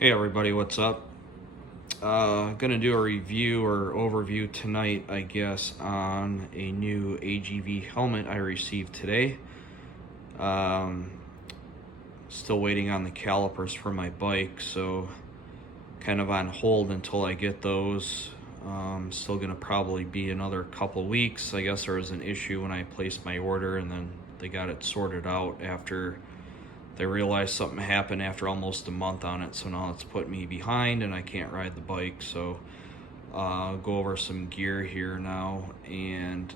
Hey everybody, what's up? Gonna do a review or overview tonight, I guess, on a new Agv helmet I received today. Um, Still waiting on the calipers for my bike, so kind of on hold until I get those. Still gonna probably be another couple weeks. I guess there was an issue when I placed my order, and then they got it sorted out after they realized something happened after almost a month on it, so now it's put me behind and I can't ride the bike. So I'll go over some gear here now, and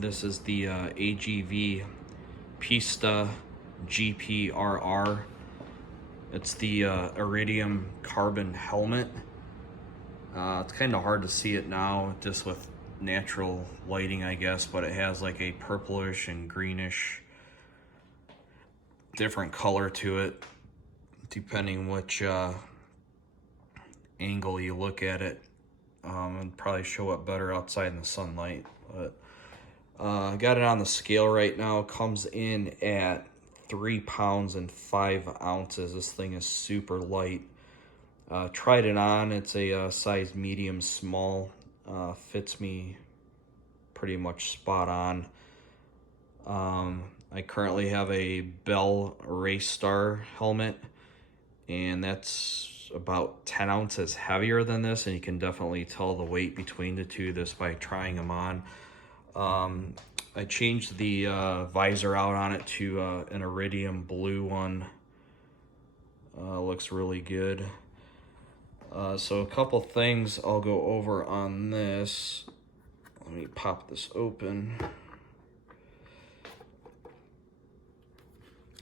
this is the Agv Pista GPRR. It's the Iridium carbon helmet. It's kind of hard to see it now just with natural lighting, I guess, but it has like a purplish and greenish different color to it depending which angle you look at it. It'd probably show up better outside in the sunlight, but I got it on the scale right now. It comes in at 3 pounds and 5 ounces. This thing is super light. Tried it on. It's a size medium small. Fits me pretty much spot on. I currently have a Bell Race Star helmet, and that's about 10 ounces heavier than this, and you can definitely tell the weight between the two just by trying them on. I changed the visor out on it to an Iridium blue one. Looks really good. So a couple things I'll go over on this. Let me pop this open,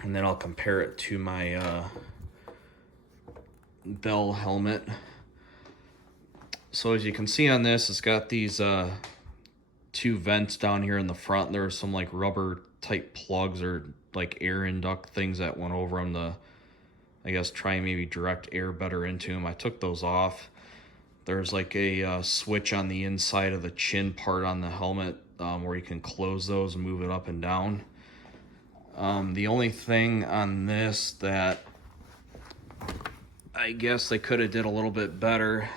and then I'll compare it to my Bell helmet. So as you can see on this, it's got these two vents down here in the front. There's some like rubber type plugs or like air induct things that went over them to, I guess, try and maybe direct air better into them. I took those off. There's like a switch on the inside of the chin part on the helmet where you can close those and move it up and down. The only thing on this that I guess they could have did a little bit better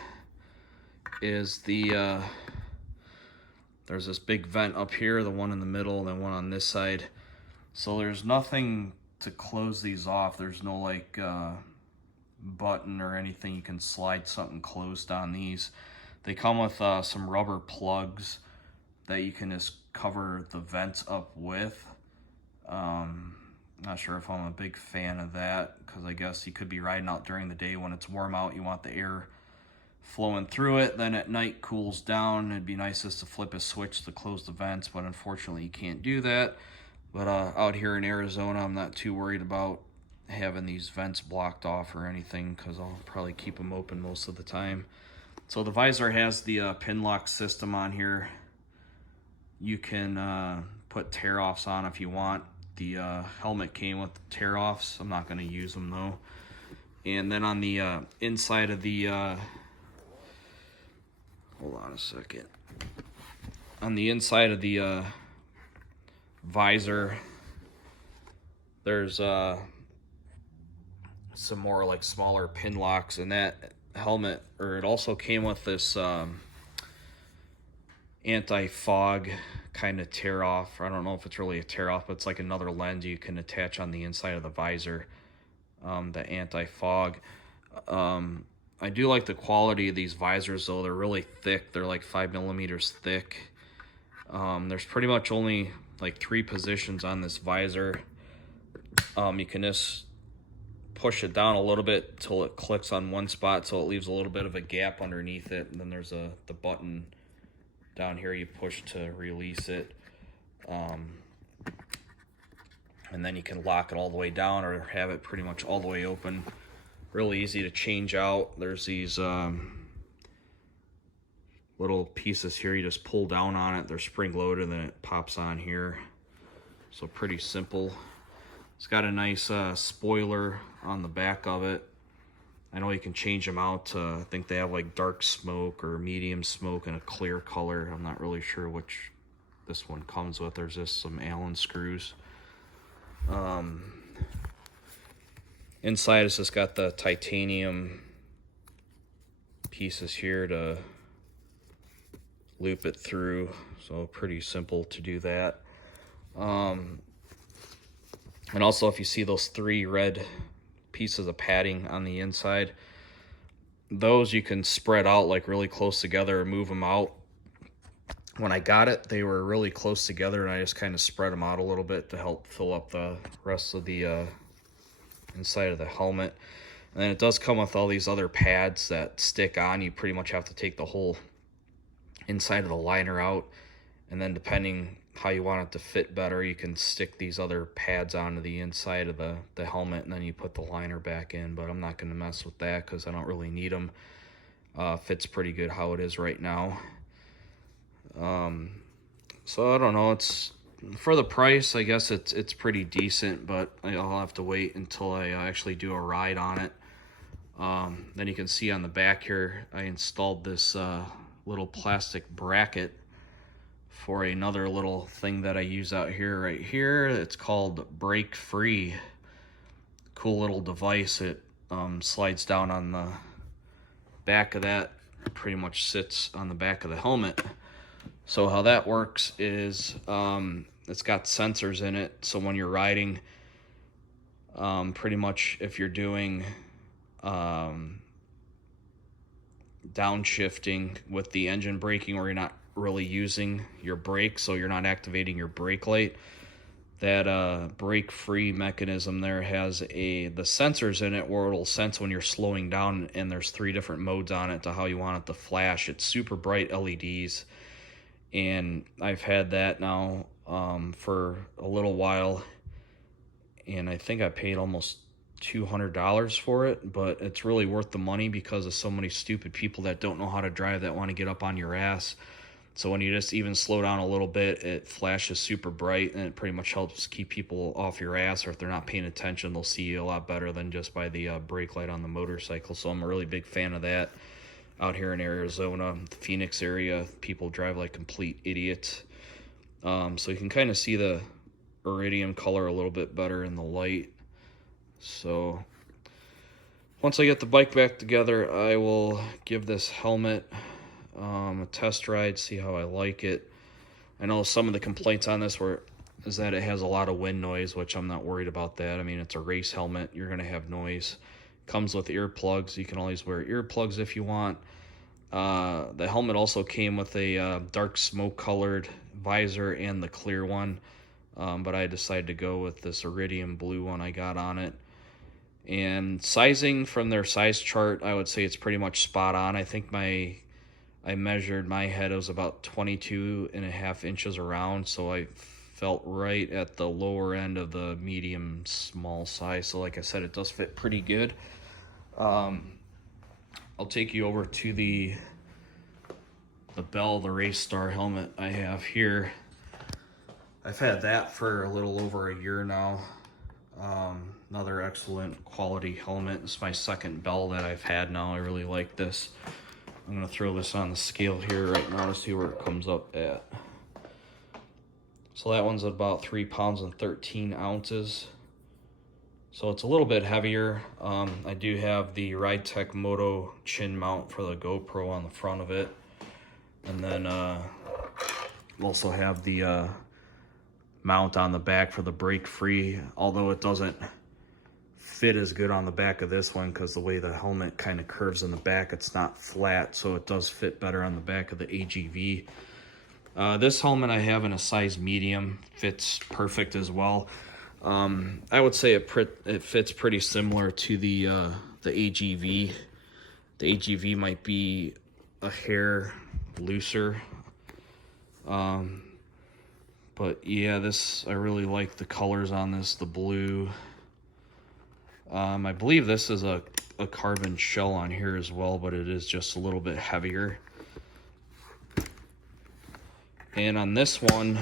is the there's this big vent up here, the one in the middle, and then one on this side. So there's nothing to close these off. There's no like button or anything you can slide something closed on these. They come with some rubber plugs that you can just cover the vents up with. Not sure if I'm a big fan of that, because I guess you could be riding out during the day when it's warm out. You want the air flowing through it. Then at night cools down. It'd be nice just to flip a switch to close the vents, but unfortunately you can't do that. But out here in Arizona, I'm not too worried about having these vents blocked off or anything, because I'll probably keep them open most of the time. So the visor has the pin lock system on here. You can put tear-offs on if you want. The helmet came with tear-offs. I'm not going to use them though. And then on the inside of the hold on a second. On the inside of the visor, there's some more like smaller pin locks, and that helmet, or it also came with this anti-fog kind of tear off. I don't know if it's really a tear off, but it's like another lens you can attach on the inside of the visor, the anti-fog. I do like the quality of these visors though. They're really thick. They're like 5 millimeters thick. There's pretty much only like 3 positions on this visor. You can just push it down a little bit till it clicks on one spot, so it leaves a little bit of a gap underneath it, and then there's the button down here you push to release it, and then you can lock it all the way down or have it pretty much all the way open. Really easy to change out. There's these little pieces here you just pull down on it. They're spring loaded, and then it pops on here. So pretty simple. It's got a nice spoiler on the back of it. I know you can change them out to, I think they have like dark smoke or medium smoke and a clear color. I'm not really sure which this one comes with. There's just some Allen screws. Inside it's just got the titanium pieces here to loop it through, so pretty simple to do that. And also, if you see those 3 red pieces of padding on the inside, those you can spread out like really close together or move them out. When I got it, they were really close together, and I just kind of spread them out a little bit to help fill up the rest of the inside of the helmet. And then it does come with all these other pads that stick on. You pretty much have to take the whole inside of the liner out, and then depending how you want it to fit better, you can stick these other pads onto the inside of the helmet, and then you put the liner back in. But I'm not going to mess with that because I don't really need them. Fits pretty good how it is right now. So I don't know, it's for the price, I guess it's pretty decent, but I'll have to wait until I actually do a ride on it. Then you can see on the back here, I installed this little plastic bracket for another little thing that I use out here right here. It's called Brake Free. Cool little device. It slides down on the back of that. It pretty much sits on the back of the helmet. So how that works is it's got sensors in it. So when you're riding, pretty much if you're doing downshifting with the engine braking, or you're not really using your brake, so you're not activating your brake light, that brake free mechanism there has the sensors in it where it'll sense when you're slowing down, and there's 3 different modes on it to how you want it to flash. It's super bright LEDs, and I've had that now for a little while, and I think I paid almost $200 for it, but it's really worth the money because of so many stupid people that don't know how to drive that want to get up on your ass. So when you just even slow down a little bit, it flashes super bright, and it pretty much helps keep people off your ass, or if they're not paying attention, they'll see you a lot better than just by the brake light on the motorcycle. So I'm a really big fan of that. Out here in Arizona, the Phoenix area, people drive like complete idiots. So you can kind of see the Iridium color a little bit better in the light. So once I get the bike back together, I will give this helmet a test ride, see how I like it. I know some of the complaints on this is that it has a lot of wind noise, which I'm not worried about that. I mean, it's a race helmet, you're going to have noise. Comes with earplugs. You can always wear earplugs if you want. The helmet also came with a dark smoke colored visor and the clear one, but I decided to go with this Iridium blue one I got on it. And sizing from their size chart, I would say it's pretty much spot on. I think I measured my head, it was about 22.5 inches around, so I felt right at the lower end of the medium small size. So like I said, it does fit pretty good. I'll take you over to the Bell, the Race Star helmet I have here. I've had that for a little over a year now. Another excellent quality helmet. It's my second Bell that I've had now. I really like this. I'm going to throw this on the scale here right now to see where it comes up at. So that one's at about 3 pounds and 13 ounces. So it's a little bit heavier. I do have the RideTech Moto chin mount for the GoPro on the front of it. And then also have the mount on the back for the brake free, although it doesn't fit as good on the back of this one because the way the helmet kind of curves in the back, it's not flat, so it does fit better on the back of the Agv. This helmet I have in a size medium, fits perfect as well. I would say it fits pretty similar to the Agv. The Agv might be a hair looser. But yeah, I really like the colors on this, the blue. I believe this is a carbon shell on here as well, but it is just a little bit heavier. And on this one,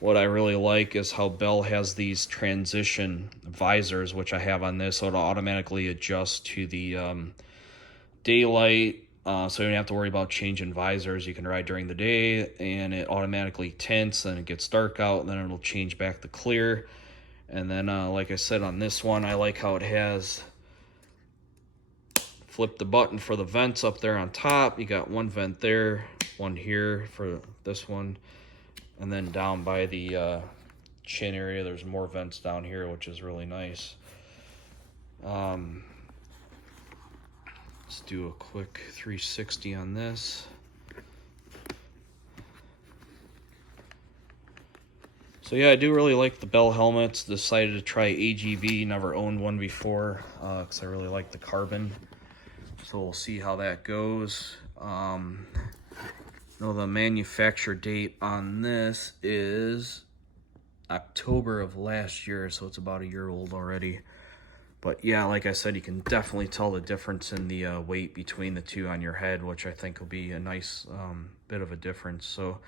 what I really like is how Bell has these transition visors, which I have on this, so it'll automatically adjust to the daylight, so you don't have to worry about changing visors. You can ride during the day, and it automatically tints, and it gets dark out, and then it'll change back to clear. And then, like I said, on this one, I like how it has flip the button for the vents up there on top. You got one vent there, one here for this one, and then down by the chin area, there's more vents down here, which is really nice. Let's do a quick 360 on this. So yeah, I do really like the Bell helmets. Decided to try AGV, never owned one before, because I really like the carbon. So we'll see how that goes. No, the manufacture date on this is October of last year, so it's about a year old already. But yeah, like I said, you can definitely tell the difference in the weight between the two on your head, which I think will be a nice bit of a difference. So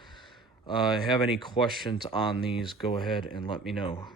have any questions on these, go ahead and let me know.